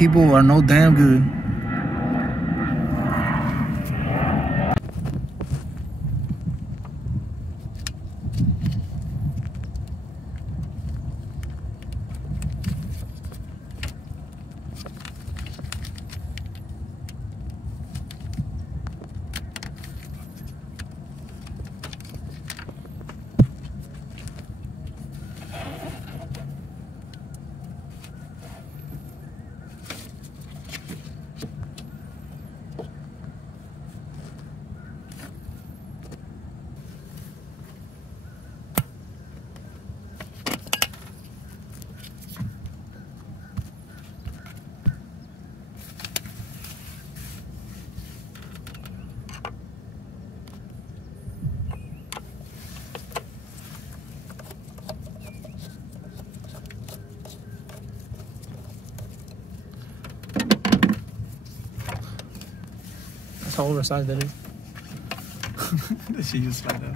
People are no damn good. That's how oversized that is. That shit just slide out.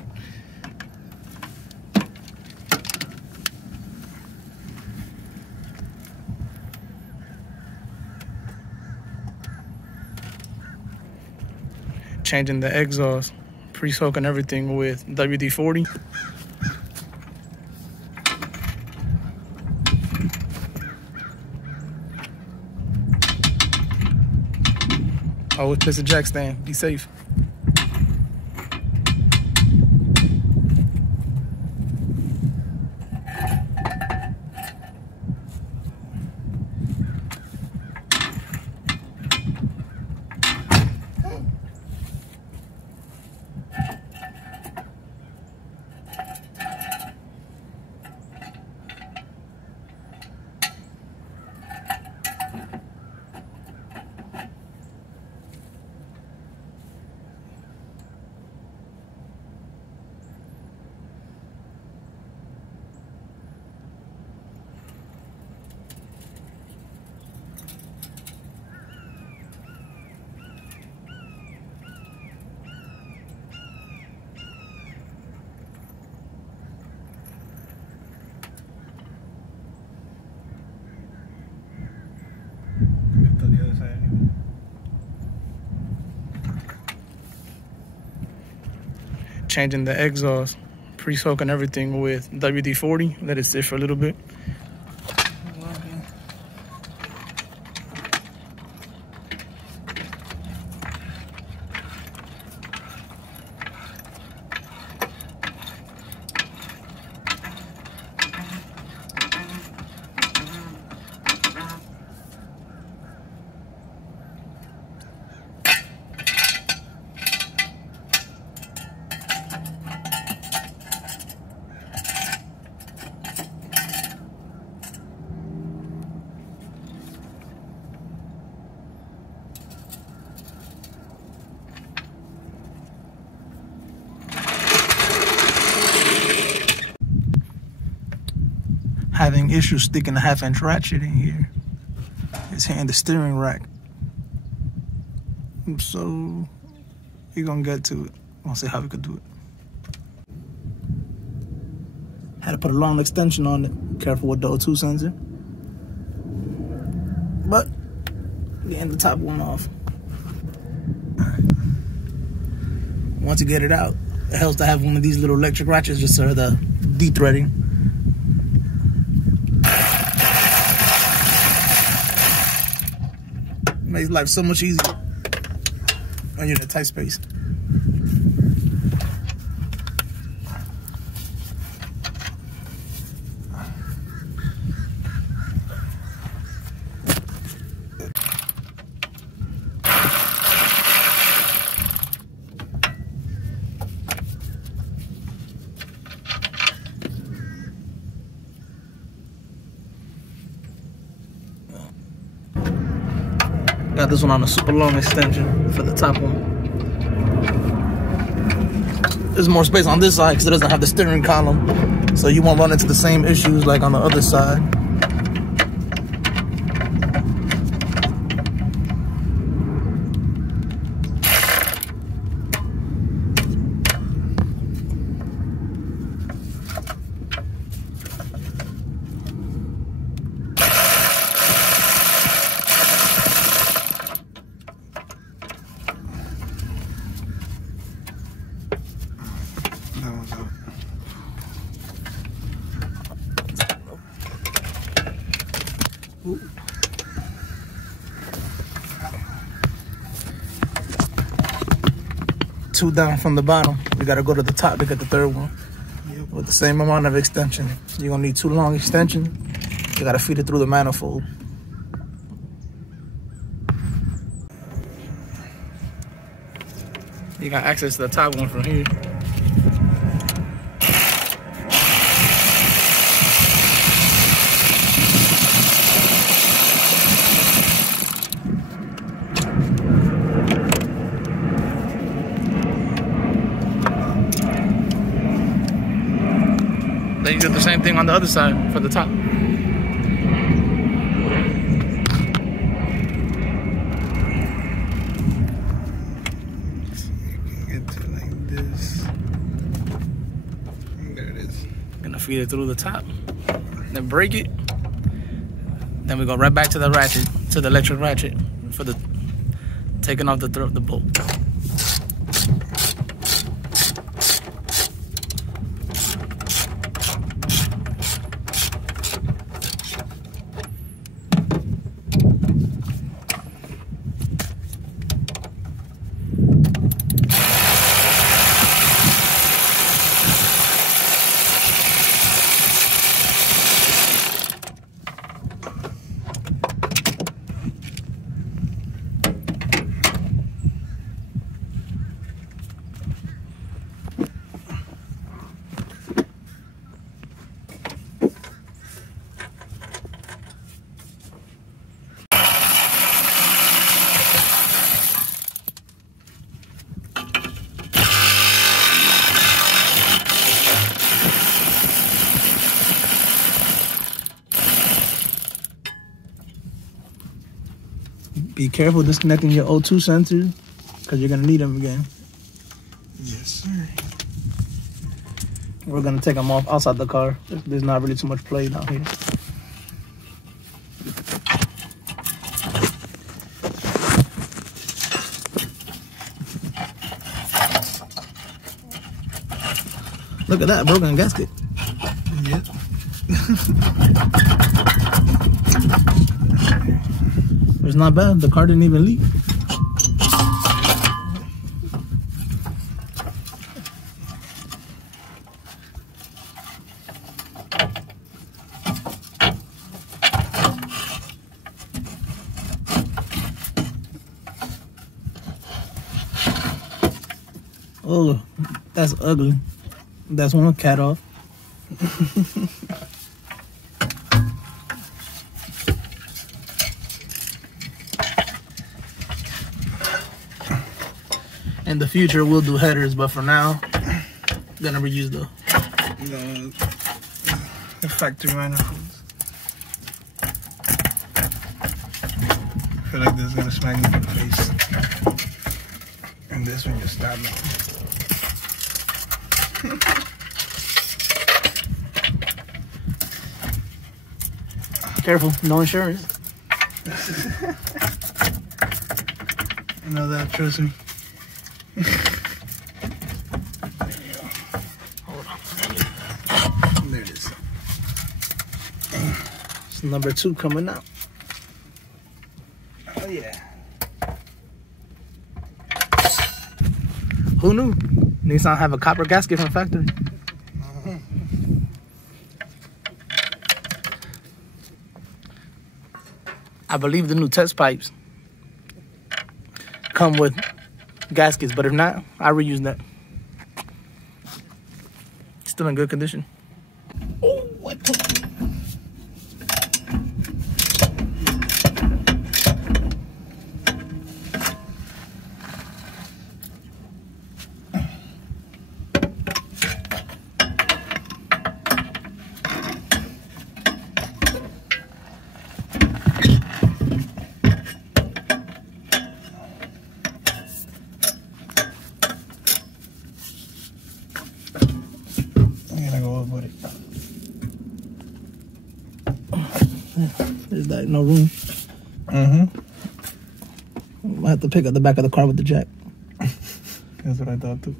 Changing the exhaust, pre-soaking everything with WD-40. Always place a jack stand, be safe. Changing the exhaust, pre-soaking everything with WD-40. Let it sit for a little bit. Having issues sticking a 1/2-inch ratchet in here. It's hitting the steering rack. So we're gonna get to it. I'll see how we could do it. Had to put a long extension on it. Careful with the O2 sensor. But getting the top one off. Once you get it out, it helps to have one of these little electric ratchets just for the de-threading. Makes life so much easier when you're in a tight space. Got this one on a super long extension for the top one. There's more space on this side because it doesn't have the steering column, so you won't run into the same issues like on the other side. 2 down from the bottom. We gotta go to the top to get the 3rd one. Yep. With the same amount of extension. You're gonna need 2 long extensions. You gotta feed it through the manifold. You got access to the top one from here. Then you do the same thing on the other side for the top. Feed it through the top, then break it. Then we go right back to the ratchet, to the electric ratchet for the taking off the bolt. Be careful disconnecting your O2 sensors because you're going to need them again. Yes, sir. We're going to take them off outside the car. There's not really too much play down here. Look at that broken gasket. Yep. It's not bad. The car didn't even leak. Oh, that's ugly. That's one cat off. In the future, we'll do headers, but for now, gonna reuse the factory manifolds. I feel like this is gonna smack me in the face, and this one just stabbed me. Careful, no insurance. You know that, trust me. There you go. Hold on. There it is. It's number 2 coming out. Oh yeah. Who knew? Nissan have a copper gasket from factory. I believe the new test pipes come with gaskets, but if not, I reuse that. Still in good condition. Oh, what the? There's like no room. I have to pick up the back of the car with the jack. That's what I thought too.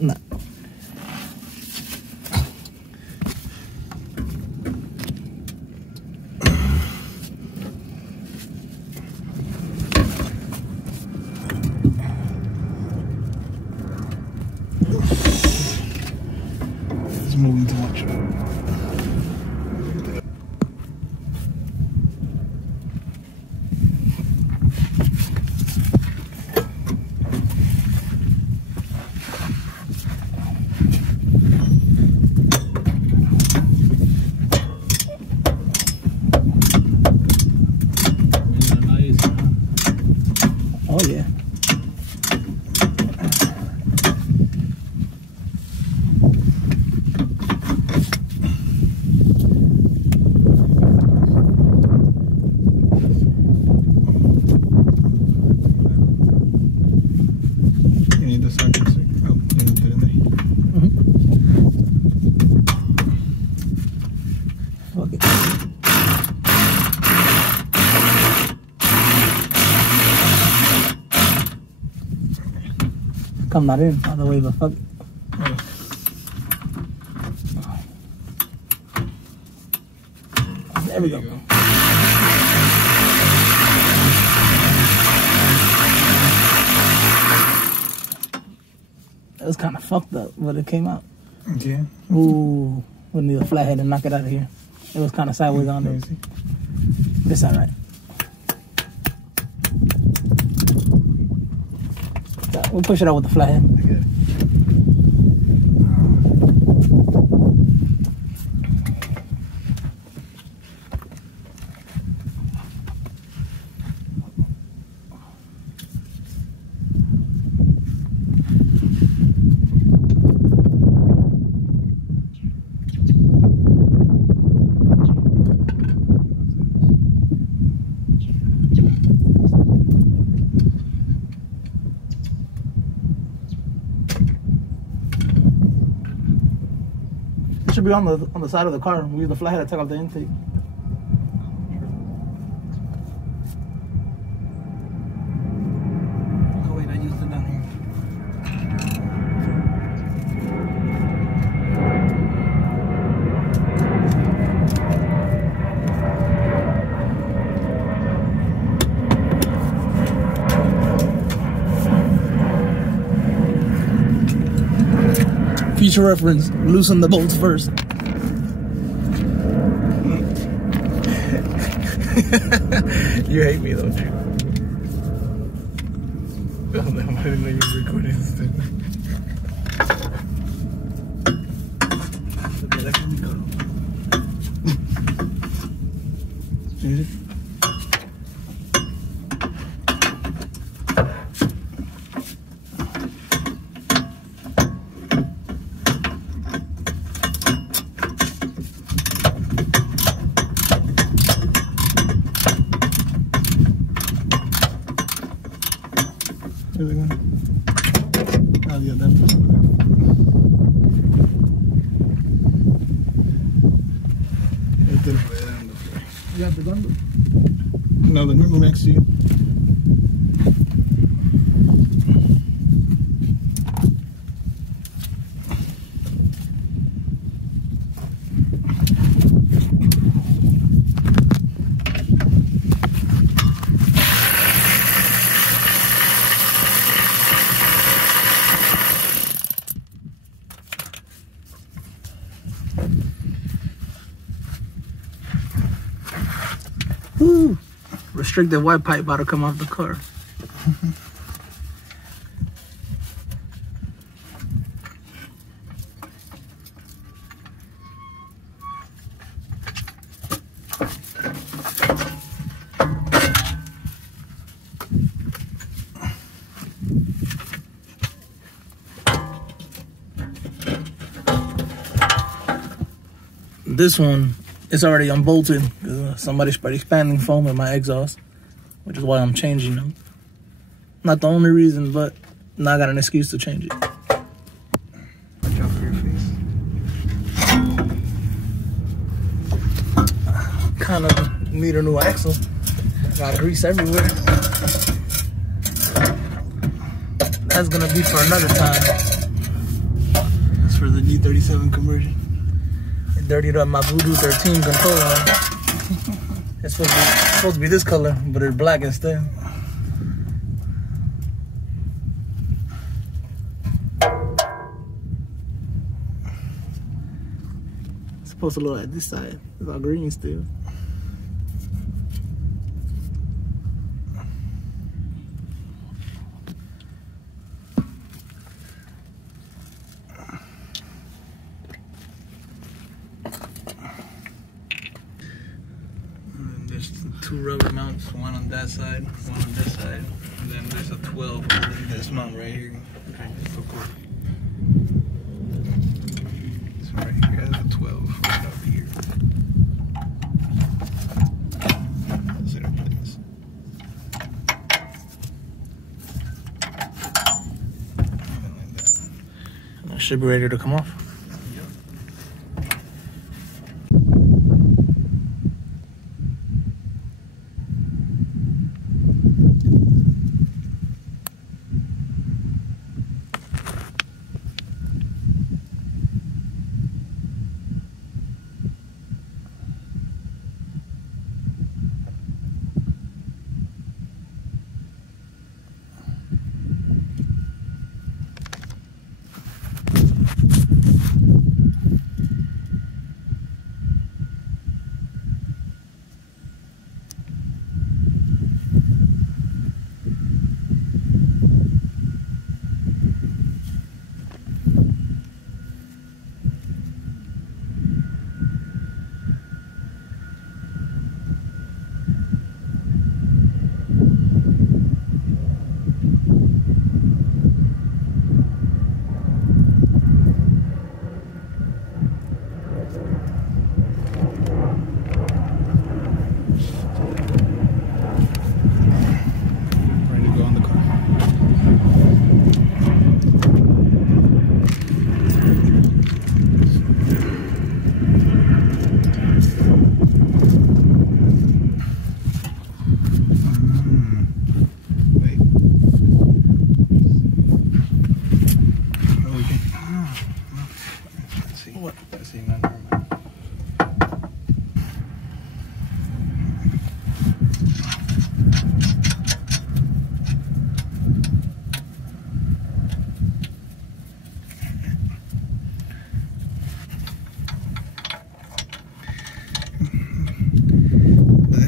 Nah. It's moving too much. Oh yeah. You need the socket. Oh, you need to put it in there. Fuck it. Come not in all the way, but fuck it. There we go. It was kind of fucked up when it came out. Okay. Ooh, we need a flathead to knock it out of here. It was kind of sideways on it. It's all right. We'll push it out with the flathead. Okay. It should be on the side of the car. We use the flathead to take off the intake. Oh wait, I used it down here. Future reference, loosen the bolts first. You hate me, don't you? Oh, no, I didn't know you were recording this thing. Where's it going? Oh, yeah, that's it. You have the gun? No, the number next to you. Woo! Restrictive white pipe about to come off the car. This one is already unbolted. Somebody sprayed expanding foam in my exhaust, which is why I'm changing them. Not the only reason, but now I got an excuse to change it. Watch out for your face. Kind of need a new axle. Got grease everywhere. That's gonna be for another time. That's for the G35 conversion. It dirtied up my Voodoo 13 controller. It's supposed to be this color, but it's black instead. supposed to look like this side. It's all green still. And there's 2 rubber mounts, one on that side, one on this side, and then there's a 12 on this mount right here. Okay, so cool. This one right here has a 12 right up here. That's it, please. Like that. That should be ready to come off.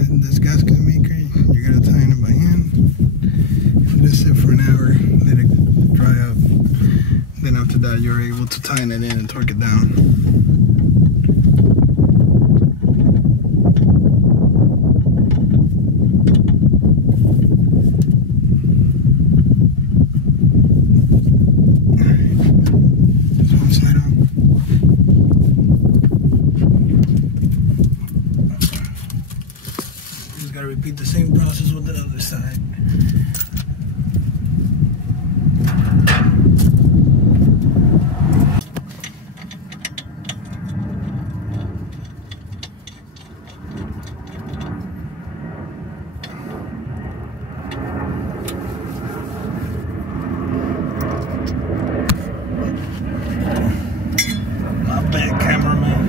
This gasket maker, you're gonna tighten it by hand. Let it sit for an hour, let it dry up. Then after that, you're able to tighten it in and torque it down. Repeat the same process with the other side. My bad, cameraman.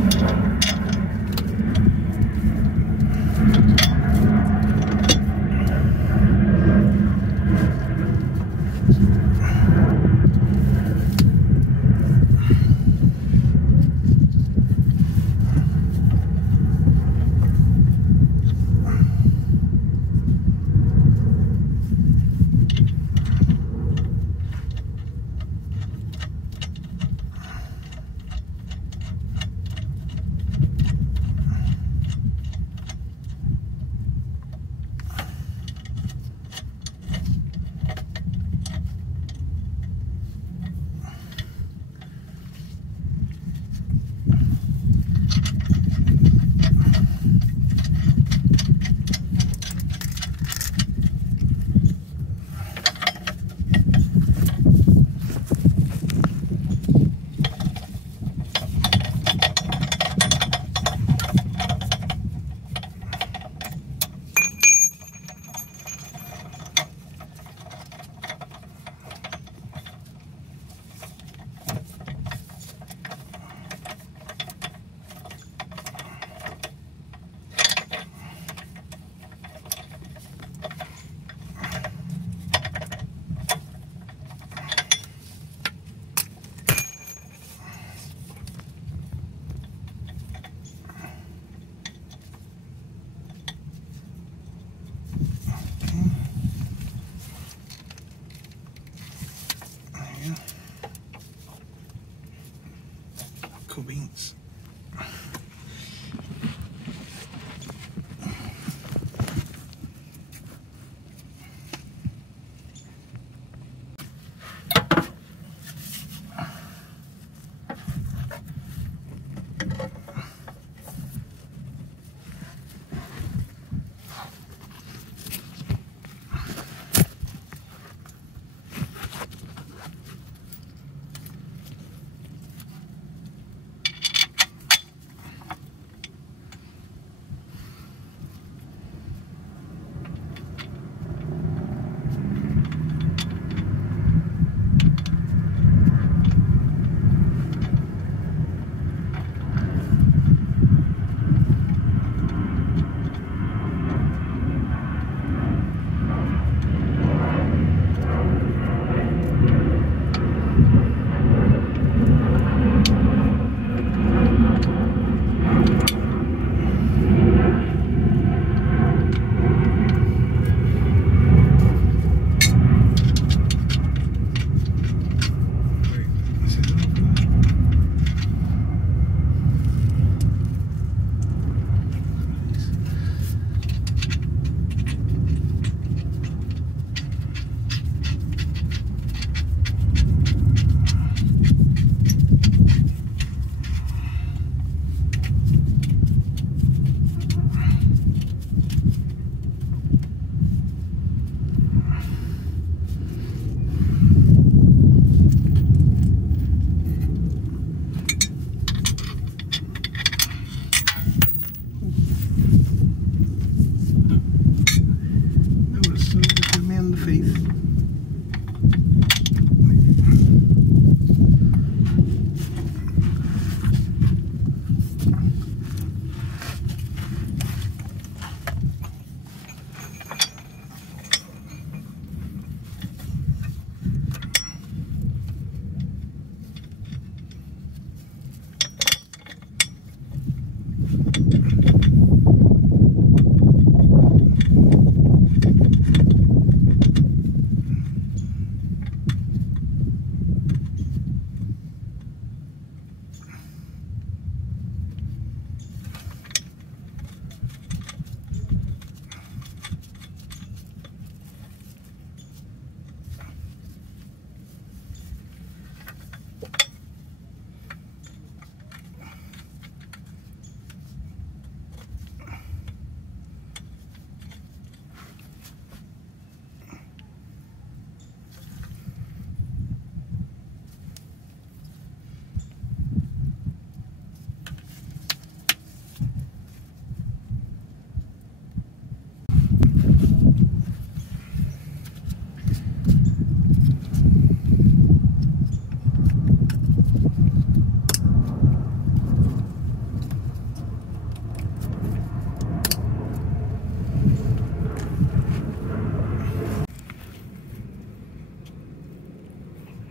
Cool beans.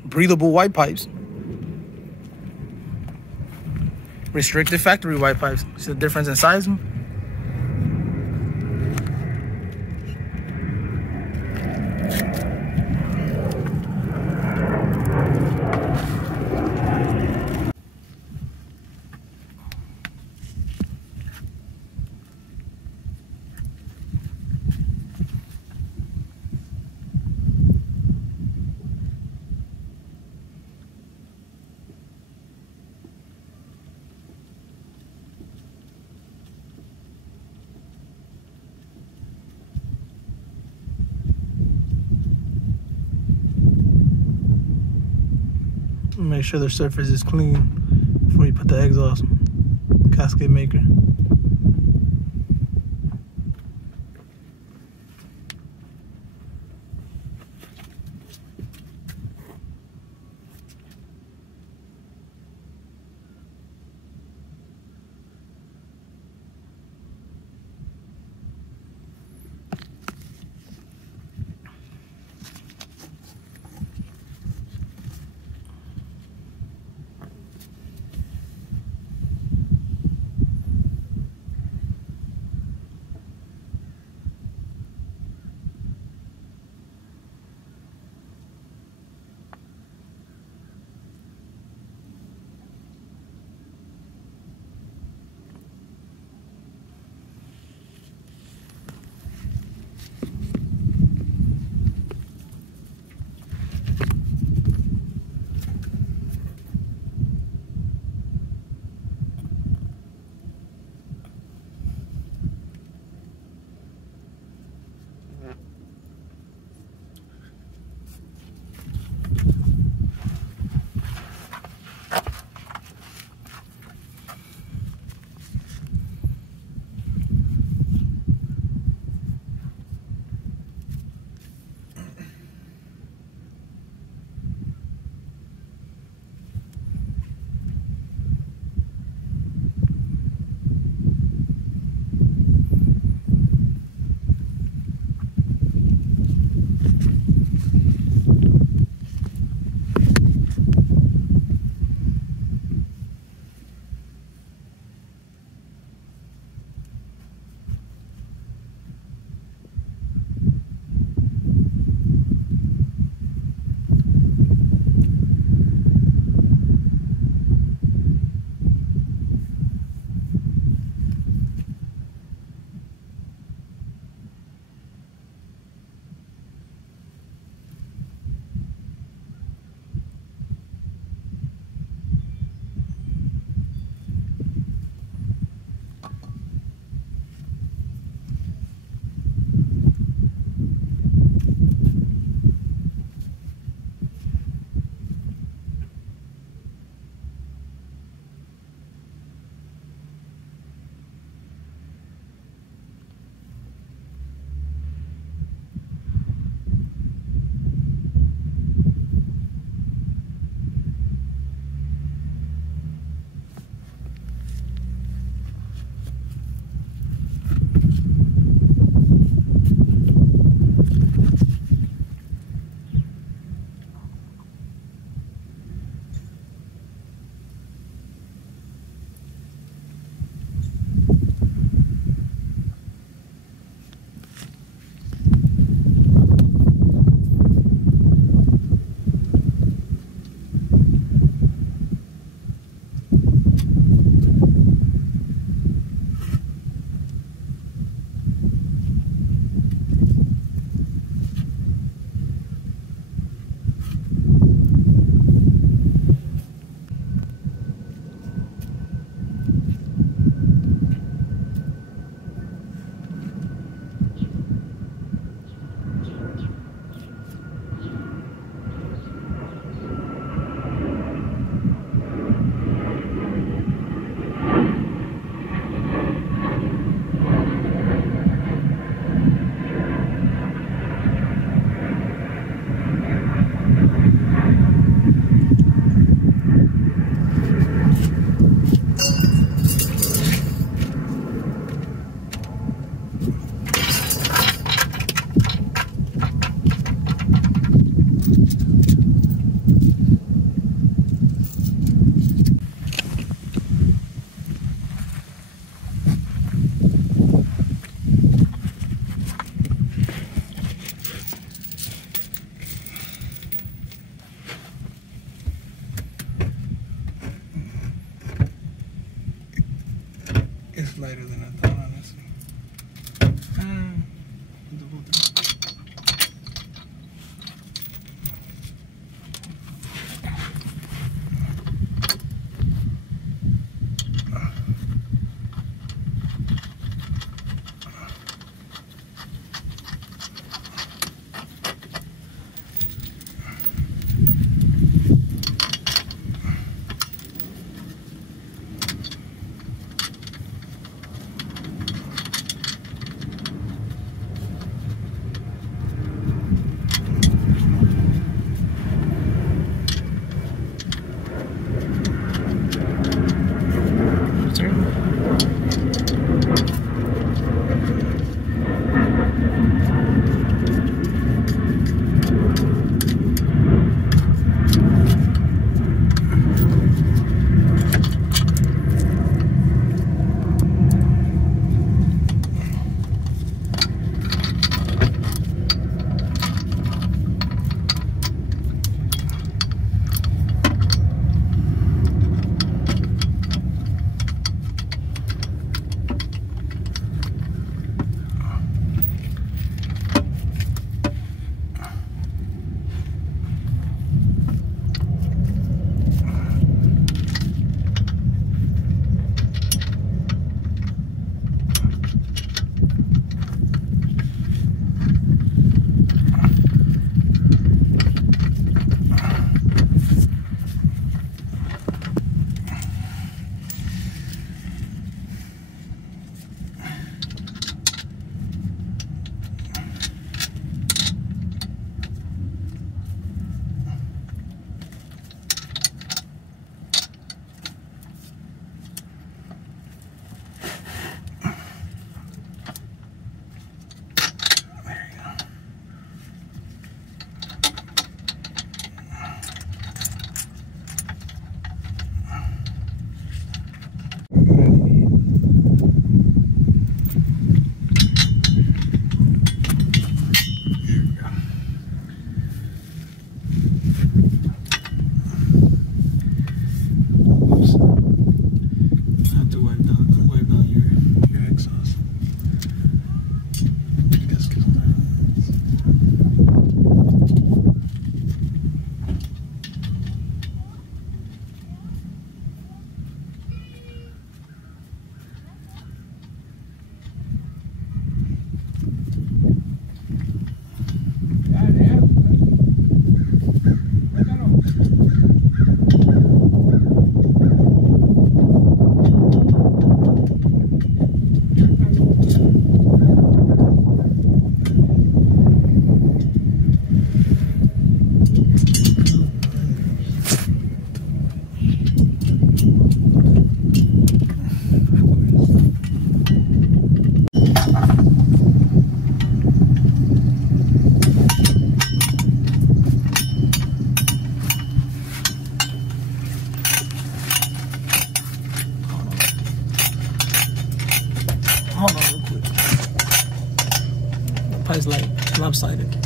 Breathable white pipes. Restrictive factory white pipes. See the difference in size? Make sure the surface is clean before you put the exhaust gasket maker. lighter than I thought, honestly. Pipe's like lopsided.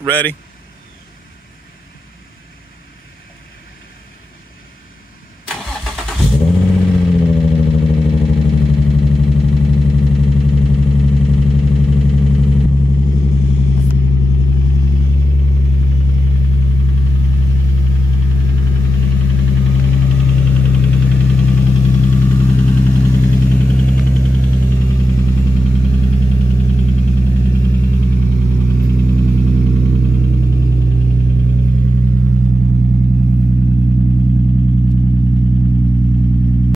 Ready?